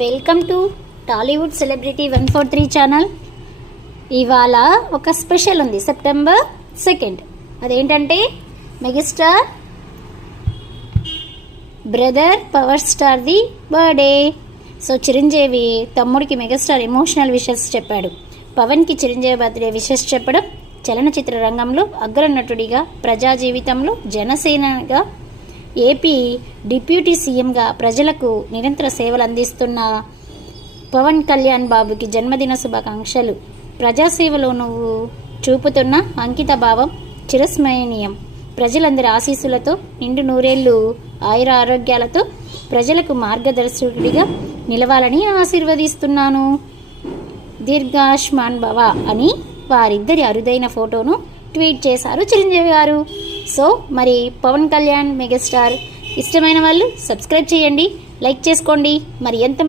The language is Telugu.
Welcome to Tollywood celebrity 143 channel. ఇవాళ ఒక స్పెషల్ ఉంది, సెప్టెంబర్ 2. అదేంటంటే మెగాస్టార్ బ్రదర్ పవర్ స్టార్ది బర్త్డే. సో చిరంజీవి తమ్ముడికి మెగాస్టార్ ఎమోషనల్ విషెస్ చెప్పాడు. పవన్కి చిరంజీవి బర్త్డే విషెస్ చెప్పడం చలనచిత్ర రంగంలో అగ్రనటుడిగా, ప్రజా జీవితంలో జనసేనగా, ఏపీ డిప్యూటీ సీఎంగా ప్రజలకు నిరంతర సేవలు అందిస్తున్న పవన్ కళ్యాణ్ బాబుకి జన్మదిన శుభాకాంక్షలు. ప్రజాసేవలో నువ్వు చూపుతున్న అంకిత భావం చిరస్మరణీయం. ప్రజలందరి ఆశీస్సులతో నిండు నూరేళ్లు ఆయుర ఆరోగ్యాలతో ప్రజలకు మార్గదర్శకుడిగా నిలవాలని ఆశీర్వదిస్తున్నాను. దీర్ఘాయుష్మాన్ భవ అని వారిద్దరి అరుదైన ఫోటోను ట్వీట్ చేశారు చిరంజీవి గారు. సో మరి పవన్ కళ్యాణ్ మెగాస్టార్ ఇష్టమైన వాళ్ళు సబ్స్క్రైబ్ చేయండి, లైక్ చేసుకోండి. మరి ఎంత